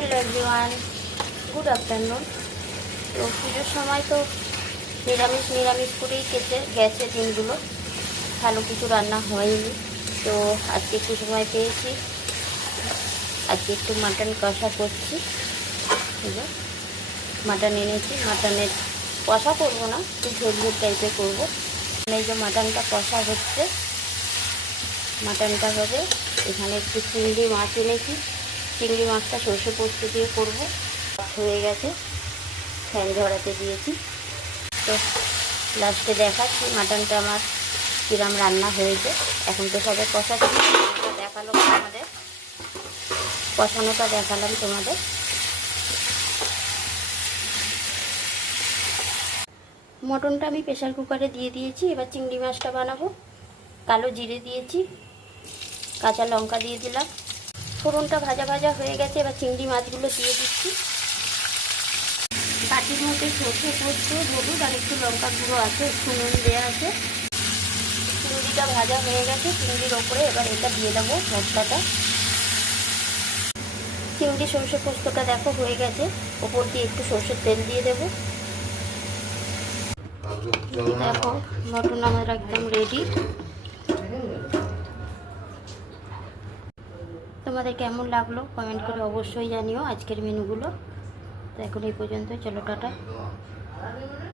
Hello everyone, good afternoon. তো পুজোর সময় তো নিরামিষ করেই গেছে দিনগুলো, ভালো কিছু রান্না হয়নি। তো আজকে একটু সময় পেয়েছি, আজকে একটু মাটন কষা করছি। মাটন এনেছি, মাটনের কষা করবো না, একটু ঝোল ঝোল টাইপের করবো। এই যে মাটনটা কষা হচ্ছে, মাটনটা হবে। এখানে একটু চিংড়ি মাছ এনেছি, চিংড়ি মাছটা সর্ষে পোস্ত দিয়ে করবো। হয়ে গেছে, ফ্যান ঝরাতে দিয়েছি। তো লাস্টে দেখাচ্ছি মাটনটা আমার কিরম রান্না হয়েছে। এখন তো সবাই কষাচ্ছি, দেখালো তোমাদের, কষানোটা দেখালাম তোমাদের। মটনটা আমি প্রেশার কুকারে দিয়ে দিয়েছি। এবার চিংড়ি মাছটা বানাবো। কালো জিরে দিয়েছি, কাঁচা লঙ্কা দিয়ে দিলাম। ফোড়নটা ভাজা ভাজা হয়ে গেছে, এবার চিংড়ি মাছগুলো দিয়ে দিচ্ছি। বাটির মধ্যে সর্ষে পোস্ত, হলুদ আর একটু লঙ্কা গুঁড়ো আছে, একটু নুন দেওয়া আছে। চিংড়িটা ভাজা হয়ে গেছে, চিংড়ির ওপরে এবার এটা দিয়ে দেবো মশলাটা। চিংড়ি সর্ষে পোস্তটা দেখো হয়ে গেছে, ওপর দিয়ে একটু সর্ষের তেল দিয়ে দেবো। দেখো মটন আমার একদম রেডি। তোমাদের কেমন লাগলো কমেন্ট করে অবশ্যই জানিও আজকের মেনুগুলো। তো এখন এই পর্যন্ত, চলো টাটা।